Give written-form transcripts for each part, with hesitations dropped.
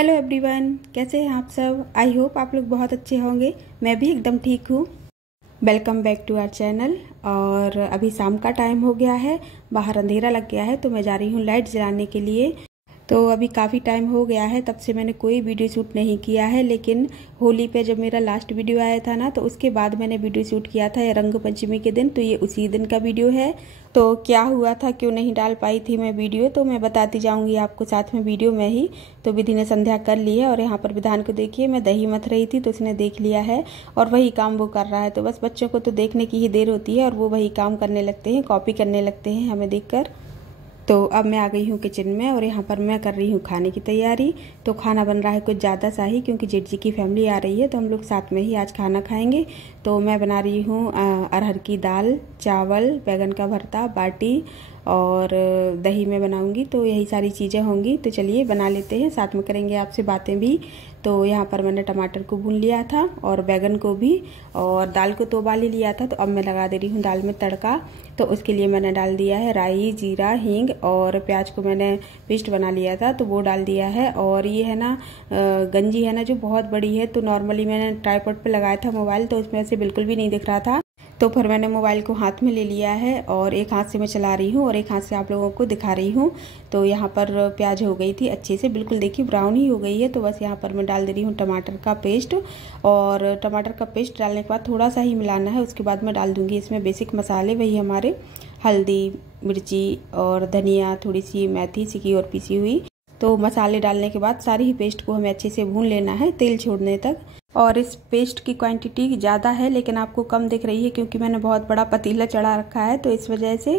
Hello everyone, कैसे हैं आप सब। आई होप आप लोग बहुत अच्छे होंगे। मैं भी एकदम ठीक हूँ। Welcome back to our channel. और अभी शाम का टाइम हो गया है, बाहर अंधेरा लग गया है, तो मैं जा रही हूँ लाइट जलाने के लिए। तो अभी काफ़ी टाइम हो गया है, तब से मैंने कोई वीडियो शूट नहीं किया है। लेकिन होली पे जब मेरा लास्ट वीडियो आया था ना, तो उसके बाद मैंने वीडियो शूट किया था ये रंग पंचमी के दिन। तो ये उसी दिन का वीडियो है। तो क्या हुआ था, क्यों नहीं डाल पाई थी मैं वीडियो, तो मैं बताती जाऊंगी आपको साथ में वीडियो में ही। तो विधि ने संध्या कर ली है और यहाँ पर विधान को देखिए, मैं दही मथ रही थी तो उसने देख लिया है और वही काम वो कर रहा है। तो बस बच्चों को तो देखने की ही देर होती है और वो वही काम करने लगते हैं, कॉपी करने लगते हैं हमें देखकर। तो अब मैं आ गई हूँ किचन में और यहाँ पर मैं कर रही हूँ खाने की तैयारी। तो खाना बन रहा है कुछ ज़्यादा सा ही, क्योंकि जेठ जी की फैमिली आ रही है, तो हम लोग साथ में ही आज खाना खाएंगे। तो मैं बना रही हूँ अरहर की दाल, चावल, बैगन का भरता, बाटी और दही में बनाऊंगी। तो यही सारी चीज़ें होंगी। तो चलिए बना लेते हैं, साथ में करेंगे आपसे बातें भी। तो यहाँ पर मैंने टमाटर को भून लिया था और बैगन को भी, और दाल को तो उबाल ही लिया था। तो अब मैं लगा दे रही हूँ दाल में तड़का। तो उसके लिए मैंने डाल दिया है राई, जीरा, हींग और प्याज को मैंने पेस्ट बना लिया था, तो वो डाल दिया है। और ये है ना गंजी है ना जो बहुत बड़ी है, तो नॉर्मली मैंने ट्राइपॉड पे लगाया था मोबाइल, तो उसमें से बिल्कुल भी नहीं दिख रहा था। तो फिर मैंने मोबाइल को हाथ में ले लिया है और एक हाथ से मैं चला रही हूँ और एक हाथ से आप लोगों को दिखा रही हूँ। तो यहाँ पर प्याज हो गई थी अच्छे से, बिल्कुल देखिए ब्राउन ही हो गई है। तो बस यहाँ पर मैं डाल दे रही हूँ टमाटर का पेस्ट। और टमाटर का पेस्ट डालने के बाद थोड़ा सा ही मिलाना है। उसके बाद मैं डाल दूँगी इसमें बेसिक मसाले, वही हमारे हल्दी, मिर्ची और धनिया, थोड़ी सी मेथी सिकी और पीसी हुई। तो मसाले डालने के बाद सारी ही पेस्ट को हमें अच्छे से भून लेना है तेल छोड़ने तक। और इस पेस्ट की क्वांटिटी ज़्यादा है लेकिन आपको कम दिख रही है, क्योंकि मैंने बहुत बड़ा पतीला चढ़ा रखा है, तो इस वजह से।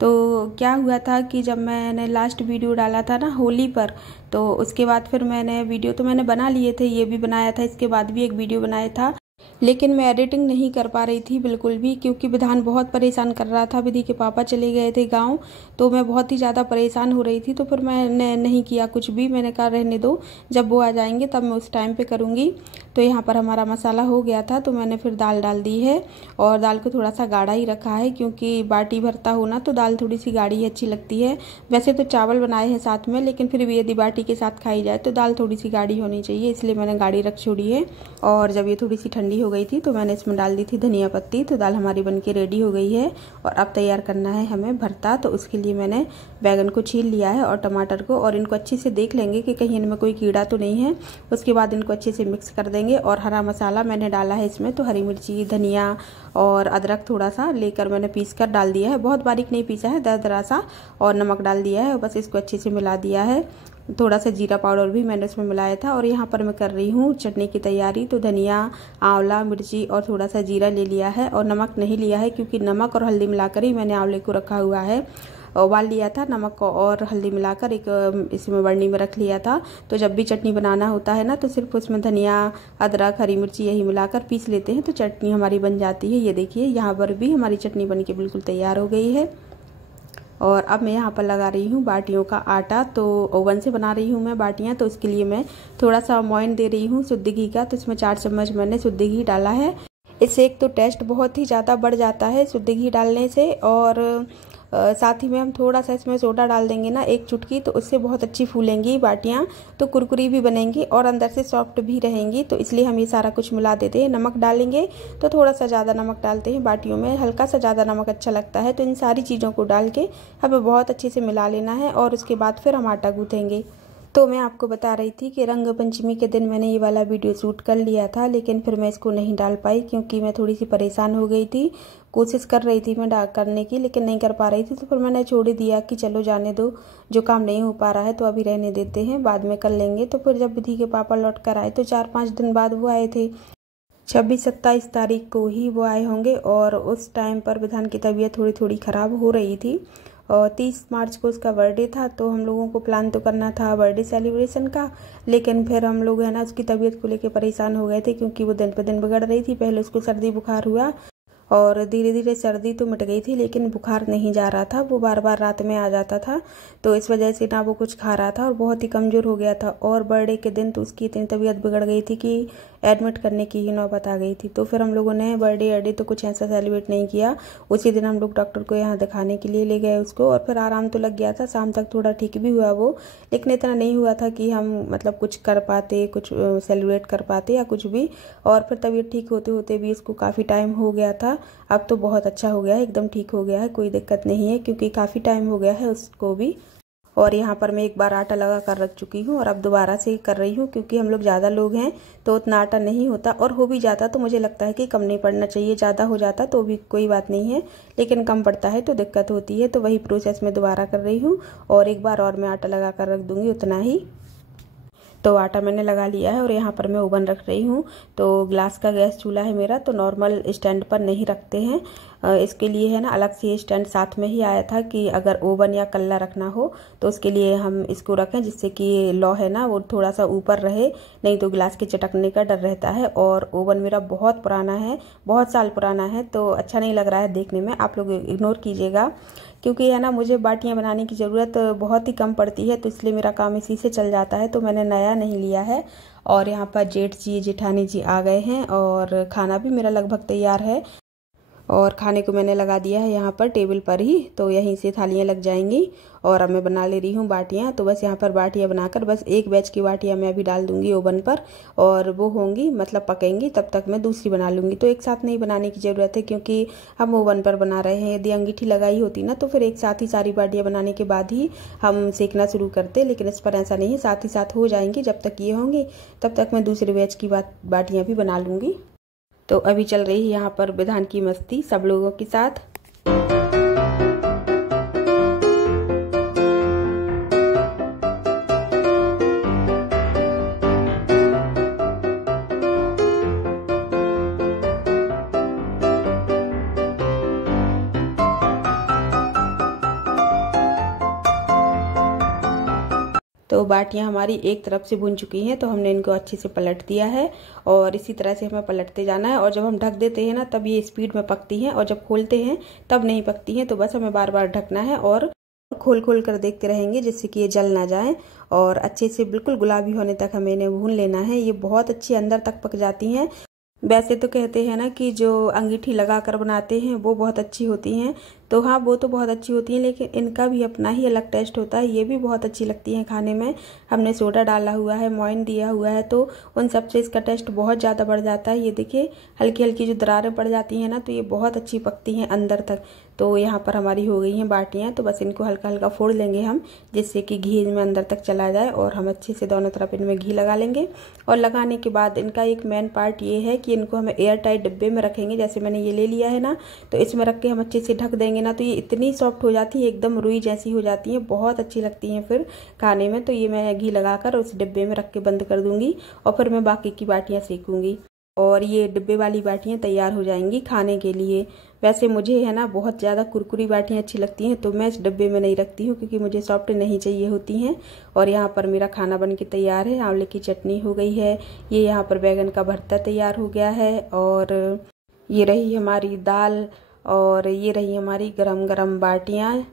तो क्या हुआ था कि जब मैंने लास्ट वीडियो डाला था ना होली पर, तो उसके बाद फिर मैंने वीडियो तो मैंने बना लिए थे, ये भी बनाया था, इसके बाद भी एक वीडियो बनाया था, लेकिन मैं एडिटिंग नहीं कर पा रही थी बिल्कुल भी, क्योंकि विधान बहुत परेशान कर रहा था। विधि के पापा चले गए थे गांव, तो मैं बहुत ही ज़्यादा परेशान हो रही थी। तो फिर मैंने नहीं किया कुछ भी, मैंने कहा रहने दो, जब वो आ जाएंगे तब मैं उस टाइम पे करूँगी। तो यहाँ पर हमारा मसाला हो गया था, तो मैंने फिर दाल डाल दी है और दाल को थोड़ा सा गाढ़ा ही रखा है, क्योंकि बाटी भरता हो ना तो दाल थोड़ी सी गाढ़ी अच्छी लगती है। वैसे तो चावल बनाए हैं साथ में, लेकिन फिर भी यदि बाटी के साथ खाई जाए तो दाल थोड़ी सी गाढ़ी होनी चाहिए, इसलिए मैंने गाढ़ी रख छोड़ी है। और जब ये थोड़ी सी ठंडी हो गई थी तो मैंने इसमें डाल दी थी धनिया पत्ती। तो दाल हमारी बनके रेडी हो गई है और अब तैयार करना है हमें भरता। तो उसके लिए मैंने बैगन को छील लिया है और टमाटर को, और इनको अच्छे से देख लेंगे कि कहीं इनमें कोई कीड़ा तो नहीं है। उसके बाद इनको अच्छे से मिक्स कर देंगे। और हरा मसाला मैंने डाला है इसमें, तो हरी मिर्ची, धनिया और अदरक थोड़ा सा लेकर मैंने पीस कर डाल दिया है, बहुत बारीक नहीं पीसा है, दरदरा सा। और नमक डाल दिया है और बस इसको अच्छे से मिला दिया है। थोड़ा सा जीरा पाउडर भी मैंने उसमें मिलाया था। और यहाँ पर मैं कर रही हूँ चटनी की तैयारी। तो धनिया, आंवला, मिर्ची और थोड़ा सा जीरा ले लिया है और नमक नहीं लिया है, क्योंकि नमक और हल्दी मिलाकर ही मैंने आंवले को रखा हुआ है, उबाल लिया था, नमक और हल्दी मिलाकर एक इसमें बर्नी में रख लिया था। तो जब भी चटनी बनाना होता है ना, तो सिर्फ उसमें धनिया, अदरक, हरी मिर्ची यही मिलाकर पीस लेते हैं, तो चटनी हमारी बन जाती है। ये देखिए यहाँ पर भी हमारी चटनी बन के बिल्कुल तैयार हो गई है। और अब मैं यहाँ पर लगा रही हूँ बाटियों का आटा। तो ओवन से बना रही हूँ मैं बाटियाँ, तो उसके लिए मैं थोड़ा सा मोइन दे रही हूँ शुद्ध घी का। तो इसमें 4 चम्मच मैंने शुद्ध घी डाला है। इससे एक तो टेस्ट बहुत ही ज़्यादा बढ़ जाता है शुद्ध घी डालने से, और साथ ही में हम थोड़ा सा इसमें सोडा डाल देंगे ना, एक चुटकी, तो उससे बहुत अच्छी फूलेंगी बाटियाँ, तो कुरकुरी भी बनेंगी और अंदर से सॉफ्ट भी रहेंगी। तो इसलिए हम ये सारा कुछ मिला देते हैं। नमक डालेंगे तो थोड़ा सा ज़्यादा नमक डालते हैं, बाटियों में हल्का सा ज़्यादा नमक अच्छा लगता है। तो इन सारी चीज़ों को डाल के हमें बहुत अच्छे से मिला लेना है और उसके बाद फिर हम आटा गूँथेंगे। तो मैं आपको बता रही थी कि रंग पंचमी के दिन मैंने ये वाला वीडियो शूट कर लिया था, लेकिन फिर मैं इसको नहीं डाल पाई, क्योंकि मैं थोड़ी सी परेशान हो गई थी। कोशिश कर रही थी मैं करने की, लेकिन नहीं कर पा रही थी। तो फिर मैंने छोड़ ही दिया कि चलो जाने दो, जो काम नहीं हो पा रहा है तो अभी रहने देते हैं, बाद में कर लेंगे। तो फिर जब विधि के पापा लौट कर आए, तो 4-5 दिन बाद वो आए थे, 26-27 तारीख को ही वो आए होंगे। और उस टाइम पर विधान की तबीयत थोड़ी थोड़ी ख़राब हो रही थी। और 30 मार्च को उसका बर्थडे था, तो हम लोगों को प्लान तो करना था बर्थडे सेलिब्रेशन का, लेकिन फिर हम लोग है ना उसकी तबीयत को लेकर परेशान हो गए थे, क्योंकि वो दिन पे दिन बिगड़ रही थी। पहले उसको सर्दी बुखार हुआ और धीरे धीरे सर्दी तो मिट गई थी, लेकिन बुखार नहीं जा रहा था, वो बार बार रात में आ जाता था। तो इस वजह से ना वो कुछ खा रहा था और बहुत ही कमज़ोर हो गया था। और बर्थडे के दिन तो उसकी इतनी तबीयत बिगड़ गई थी कि एडमिट करने की ही नौबत आ गई थी। तो फिर हम लोगों ने बर्थडे तो कुछ ऐसा सेलिब्रेट नहीं किया। उसी दिन हम लोग डॉक्टर को यहाँ दिखाने के लिए ले गए उसको, और फिर आराम तो लग गया था, शाम तक थोड़ा ठीक भी हुआ वो, लेकिन इतना नहीं हुआ था कि हम मतलब कुछ कर पाते, कुछ सेलिब्रेट कर पाते या कुछ भी। और फिर तबीयत ठीक होते होते भी इसको काफ़ी टाइम हो गया था। अब तो बहुत अच्छा हो गया है, एकदम ठीक हो गया है, कोई दिक्कत नहीं है, क्योंकि काफ़ी टाइम हो गया है उसको भी। और यहाँ पर मैं एक बार आटा लगा कर रख चुकी हूँ और अब दोबारा से कर रही हूँ, क्योंकि हम लोग ज़्यादा लोग हैं तो उतना आटा नहीं होता, और हो भी जाता तो मुझे लगता है कि कम नहीं पड़ना चाहिए। ज़्यादा हो जाता तो भी कोई बात नहीं है, लेकिन कम पड़ता है तो दिक्कत होती है। तो वही प्रोसेस में दोबारा कर रही हूँ, और एक बार और मैं आटा लगा कर रख दूँगी उतना ही। तो आटा मैंने लगा लिया है और यहाँ पर मैं ओवन रख रही हूँ। तो ग्लास का गैस चूल्हा है मेरा, तो नॉर्मल स्टैंड पर नहीं रखते हैं, इसके लिए है ना अलग से स्टैंड साथ में ही आया था कि अगर ओवन या कल्ला रखना हो तो उसके लिए हम इसको रखें, जिससे कि लौ है ना वो थोड़ा सा ऊपर रहे, नहीं तो गिलास के चटकने का डर रहता है। और ओवन मेरा बहुत पुराना है, बहुत साल पुराना है, तो अच्छा नहीं लग रहा है देखने में, आप लोग इग्नोर कीजिएगा, क्योंकि है ना मुझे बाटियाँ बनाने की ज़रूरत बहुत ही कम पड़ती है, तो इसलिए मेरा काम इसी से चल जाता है, तो मैंने नया नहीं लिया है। और यहाँ पर जेठ जी जेठानी जी आ गए हैं और खाना भी मेरा लगभग तैयार है, और खाने को मैंने लगा दिया है यहाँ पर टेबल पर ही, तो यहीं से थालियाँ लग जाएंगी। और अब मैं बना ले रही हूँ बाटियाँ। तो बस यहाँ पर बाटियाँ बनाकर बस एक बैच की बाटियाँ मैं अभी डाल दूँगी ओवन पर, और वो होंगी मतलब पकेंगी, तब तक मैं दूसरी बना लूँगी। तो एक साथ नहीं बनाने की ज़रूरत है, क्योंकि हम ओवन पर बना रहे हैं। यदि अंगीठी लगाई होती ना तो फिर एक साथ ही सारी बाटियाँ बनाने के बाद ही हम सेकना शुरू करते, लेकिन इस पर ऐसा नहीं है, साथ ही साथ हो जाएंगी। जब तक ये होंगी तब तक मैं दूसरे बैच की बाटियाँ भी बना लूँगी। तो अभी चल रही है यहाँ पर विधान की मस्ती सब लोगों के साथ। तो बाटियाँ हमारी एक तरफ से भुन चुकी हैं, तो हमने इनको अच्छे से पलट दिया है, और इसी तरह से हमें पलटते जाना है। और जब हम ढक देते हैं ना तब ये स्पीड में पकती हैं, और जब खोलते हैं तब नहीं पकती हैं। तो बस हमें बार बार ढकना है और खोल खोल कर देखते रहेंगे, जिससे कि ये जल ना जाए। और अच्छे से बिल्कुल गुलाबी होने तक हमें इन्हें भून लेना है। ये बहुत अच्छी अंदर तक पक जाती हैं। वैसे तो कहते हैं ना कि जो अंगीठी लगा कर बनाते हैं वो बहुत अच्छी होती हैं, तो हाँ वो तो बहुत अच्छी होती हैं, लेकिन इनका भी अपना ही अलग टेस्ट होता है। ये भी बहुत अच्छी लगती हैं खाने में। हमने सोडा डाला हुआ है, मोइन दिया हुआ है, तो उन सब से इसका टेस्ट बहुत ज़्यादा बढ़ जाता है। ये देखिए हल्की हल्की जो दरारें पड़ जाती हैं ना, तो ये बहुत अच्छी पकती हैं अंदर तक। तो यहाँ पर हमारी हो गई हैं बाटियाँ, तो बस इनको हल्का हल्का फोड़ लेंगे हम, जिससे कि घी में अंदर तक चला जाए, और हम अच्छे से दोनों तरफ इनमें घी लगा लेंगे। और लगाने के बाद इनका एक मेन पार्ट ये है कि इनको हमें एयर टाइट डिब्बे में रखेंगे। जैसे मैंने ये ले लिया है ना, तो इसमें रख के हम अच्छे से ढक देंगे ना, तो ये इतनी सॉफ्ट हो जाती है, एकदम रुई जैसी हो जाती है, बहुत अच्छी लगती हैं फिर खाने में। तो ये मैं घी लगाकर उस डिब्बे में रख के बंद कर दूंगी, और फिर मैं बाकी की बाटियाँ सेकूंगी, और ये डिब्बे वाली बाटियाँ तैयार हो जाएंगी खाने के लिए। वैसे मुझे है ना बहुत ज़्यादा कुरकुरी बाटियाँ अच्छी लगती हैं, तो मैं इस डिब्बे में नहीं रखती हूँ, क्योंकि मुझे सॉफ्ट नहीं चाहिए होती हैं। और यहाँ पर मेरा खाना बन के तैयार है। आंवले की चटनी हो गई है, ये यहाँ पर बैगन का भरता तैयार हो गया है, और ये रही हमारी दाल, और ये रही हमारी गरम गरम बाटियाँ,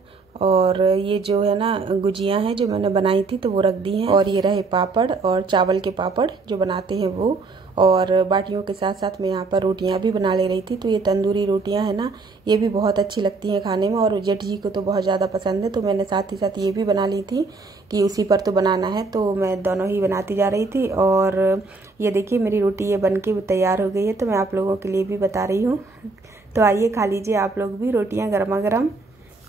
और ये जो है ना गुजियाँ हैं जो मैंने बनाई थी तो वो रख दी हैं, और ये रहे पापड़ और चावल के पापड़ जो बनाते हैं वो। और बाटियों के साथ साथ मैं यहाँ पर रोटियाँ भी बना ले रही थी। तो ये तंदूरी रोटियाँ हैं ना, ये भी बहुत अच्छी लगती हैं खाने में, और जेठ जी को तो बहुत ज़्यादा पसंद है, तो मैंने साथ ही साथ ये भी बना ली थी कि उसी पर तो बनाना है, तो मैं दोनों ही बनाती जा रही थी। और ये देखिए मेरी रोटी ये बन के तैयार हो गई है, तो मैं आप लोगों के लिए भी बता रही हूँ। तो आइए खा लीजिए आप लोग भी रोटियाँ गर्मा गर्म।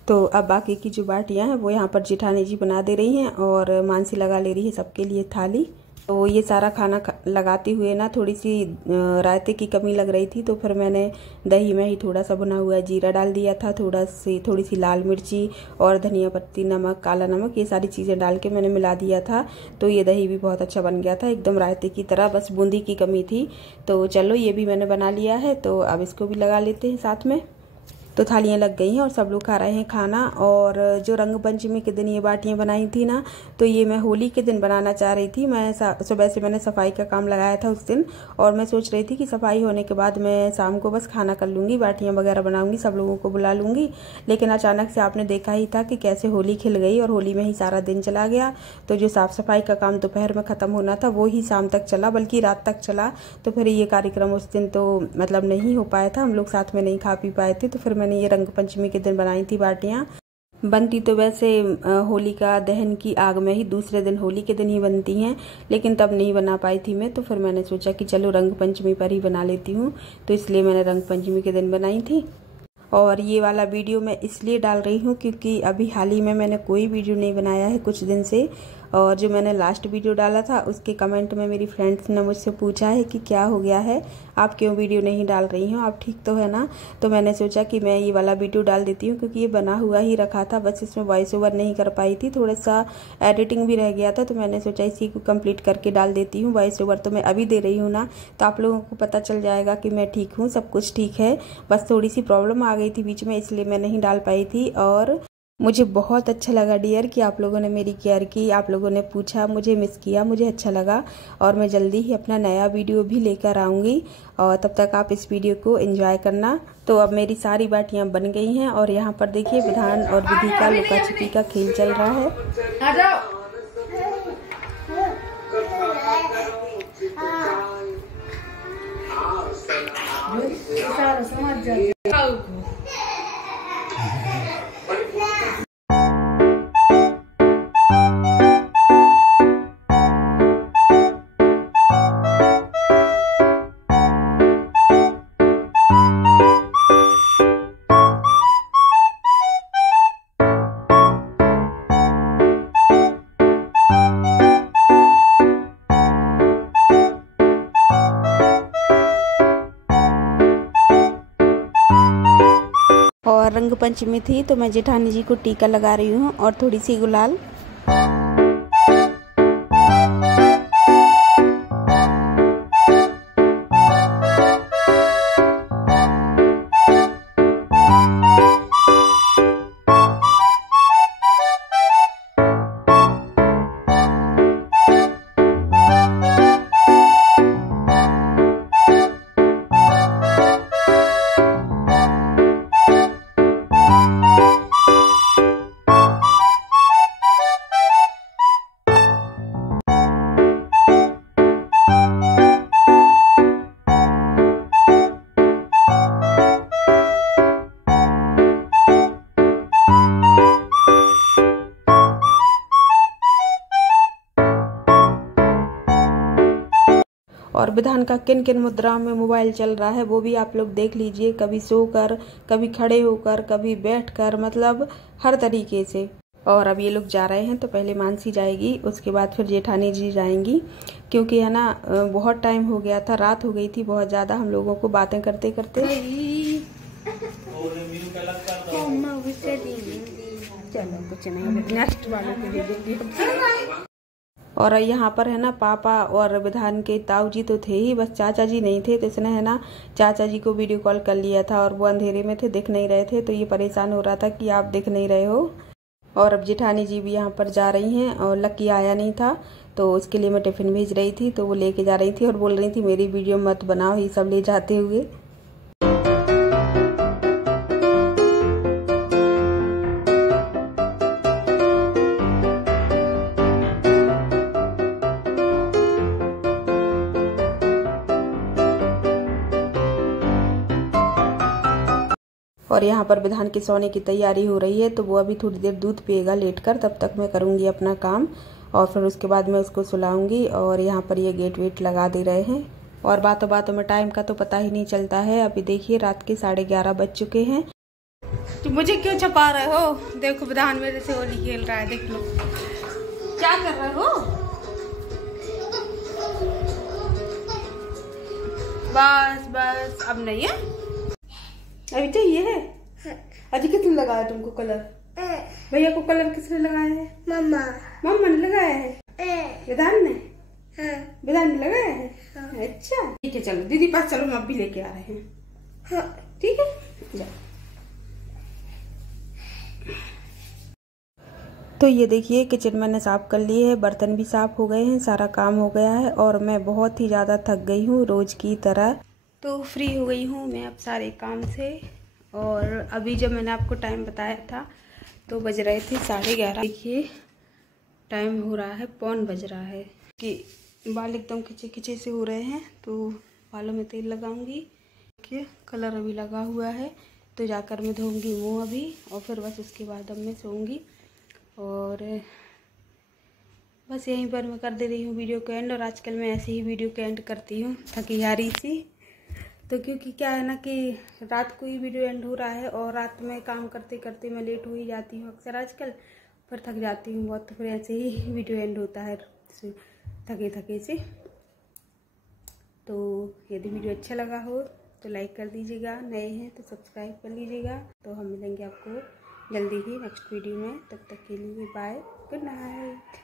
तो अब बाकी की जो बाटियाँ हैं वो यहाँ पर जेठानी जी बना दे रही हैं, और मानसी लगा ले रही है सबके लिए थाली। तो ये सारा खाना लगाते हुए ना थोड़ी सी रायते की कमी लग रही थी, तो फिर मैंने दही में ही थोड़ा सा भुना हुआ जीरा डाल दिया था, थोड़ी सी लाल मिर्ची और धनिया पत्ती, नमक, काला नमक, ये सारी चीज़ें डाल के मैंने मिला दिया था। तो ये दही भी बहुत अच्छा बन गया था, एकदम रायते की तरह, बस बूंदी की कमी थी। तो चलो ये भी मैंने बना लिया है, तो अब इसको भी लगा लेते हैं साथ में। तो थालियाँ लग गई हैं और सब लोग खा रहे हैं खाना। और जो रंग पंचमी के दिन ये बाटियाँ बनाई थी ना, तो ये मैं होली के दिन बनाना चाह रही थी। मैं सुबह से मैंने सफाई का काम लगाया था उस दिन, और मैं सोच रही थी कि सफाई होने के बाद मैं शाम को बस खाना कर लूँगी, बाटियाँ वगैरह बनाऊँगी, सब लोगों को बुला लूँगी। लेकिन अचानक से आपने देखा ही था कि कैसे होली खिल गई और होली में ही सारा दिन चला गया। तो जो साफ़ सफाई का काम दोपहर में ख़त्म होना था वो ही शाम तक चला, बल्कि रात तक चला। तो फिर ये कार्यक्रम उस दिन तो मतलब नहीं हो पाया था, हम लोग साथ में नहीं खा पी पाए थे। तो फिर मैंने ये रंग पंचमी के दिन बनाई थी बाटियाँ। बनती तो वैसे होलिका दहन की आग में ही दूसरे दिन होली के दिन ही बनती हैं, लेकिन तब नहीं बना पाई थी मैं। तो फिर मैंने सोचा कि चलो रंग पंचमी पर ही बना लेती हूँ, तो इसलिए मैंने रंग पंचमी के दिन बनाई थी। और ये वाला वीडियो मैं इसलिए डाल रही हूँ क्योंकि अभी हाल ही में मैंने कोई वीडियो नहीं बनाया है कुछ दिन से। और जो मैंने लास्ट वीडियो डाला था उसके कमेंट में मेरी फ्रेंड्स ने मुझसे पूछा है कि क्या हो गया है, आप क्यों वीडियो नहीं डाल रही हो, आप ठीक तो है ना। तो मैंने सोचा कि मैं ये वाला वीडियो डाल देती हूँ, क्योंकि ये बना हुआ ही रखा था, बस इसमें वॉइस ओवर नहीं कर पाई थी, थोड़ा सा एडिटिंग भी रह गया था। तो मैंने सोचा इसी को कंप्लीट करके डाल देती हूँ। वॉइस ओवर तो मैं अभी दे रही हूँ ना, तो आप लोगों को पता चल जाएगा कि मैं ठीक हूँ, सब कुछ ठीक है। बस थोड़ी सी प्रॉब्लम आ गई थी बीच में, इसलिए मैं नहीं डाल पाई थी। और मुझे बहुत अच्छा लगा डियर कि आप लोगों ने मेरी केयर की, आप लोगों ने पूछा, मुझे मिस किया, मुझे अच्छा लगा। और मैं जल्दी ही अपना नया वीडियो भी लेकर आऊँगी, और तब तक आप इस वीडियो को एंजॉय करना। तो अब मेरी सारी बाटियाँ बन गई हैं, और यहाँ पर देखिए विधान और विधि का लुका छिपी का खेल चल रहा है। और रंग पंचमी थी तो मैं जेठानी जी को टीका लगा रही हूँ और थोड़ी सी गुलाल। और विधान का किन किन मुद्राओं में मोबाइल चल रहा है वो भी आप लोग देख लीजिए, कभी सोकर, कभी खड़े होकर, कभी बैठकर, मतलब हर तरीके से। और अब ये लोग जा रहे हैं, तो पहले मानसी जाएगी, उसके बाद फिर जेठानी जी जाएंगी, क्योंकि है ना बहुत टाइम हो गया था, रात हो गई थी बहुत ज़्यादा हम लोगों को बातें करते करते। चलो कुछ नहीं, नेक्स्ट वालों को दे देंगे। और यहाँ पर है ना पापा और विधान के ताऊ जी तो थे ही, बस चाचा जी नहीं थे। तो इसने है ना चाचा जी को वीडियो कॉल कर लिया था, और वो अंधेरे में थे, दिख नहीं रहे थे, तो ये परेशान हो रहा था कि आप दिख नहीं रहे हो। और अब जेठानी जी भी यहाँ पर जा रही हैं, और लक्की आया नहीं था तो उसके लिए मैं टिफ़िन भेज रही थी, तो वो लेके जा रही थी और बोल रही थी मेरी वीडियो मत बनाओ ये सब ले जाते हुए। और यहाँ पर विधान के सोने की तैयारी हो रही है, तो वो अभी थोड़ी देर दूध पिएगा लेटकर, तब तक मैं करूँगी अपना काम, और फिर उसके बाद मैं उसको सुलाऊंगी। और यहाँ पर ये गेट वेट लगा दे रहे हैं। और बातों बातों में टाइम का तो पता ही नहीं चलता है। अभी देखिए रात के 11:30 बज चुके हैं। तो मुझे क्यों छुपा रहे हो? देखो विधान मेरे से होली खेल रहा है, देख लो क्या कर रहे हो। बस बस अब नहीं है, अभी चाहिए है। अजी किसने लगाया तुमको कलर? भैया को कलर किसने लगाया है? मम्मा। मम्मा ने लगाया है? विधान ने? हाँ। विधान ने लगाया है? हाँ। अच्छा ठीक है, चलो दीदी पास चलो, हम अब भी लेके आ रहे हैं। हाँ। ठीक है, जाओ। तो ये देखिए किचन मैंने साफ़ कर ली है, बर्तन भी साफ़ हो गए हैं, सारा काम हो गया है और मैं बहुत ही ज़्यादा थक गई हूँ रोज़ की तरह। तो फ्री हो गई हूँ मैं अब सारे काम से। और अभी जब मैंने आपको टाइम बताया था तो बज रहे थे 11:30। देखिए टाइम हो रहा है 1:15 बज रहा है कि बाल एकदम खिंचे खिंचे से हो रहे हैं। तो बालों में तेल लगाऊंगी। देखिए कलर अभी लगा हुआ है तो जाकर मैं धोऊंगी मुँह अभी और फिर बस उसके बाद अब मैं सोऊंगी। और बस यहीं पर मैं कर दे रही हूँ वीडियो को एंड। और आजकल मैं ऐसे ही वीडियो को एंड करती हूँ थकी हारी सी। तो क्योंकि क्या है ना कि रात को ही वीडियो एंड हो रहा है और रात में काम करते करते मैं लेट हो ही जाती हूँ अक्सर आजकल, फिर थक जाती हूँ बहुत। तो फिर ऐसे ही वीडियो एंड होता है थके थके से। तो यदि वीडियो अच्छा लगा हो तो लाइक कर दीजिएगा, नए हैं तो सब्सक्राइब कर लीजिएगा। तो हम मिलेंगे आपको जल्दी ही नेक्स्ट वीडियो में, तब तक के लिए बाय, गुड नाइट।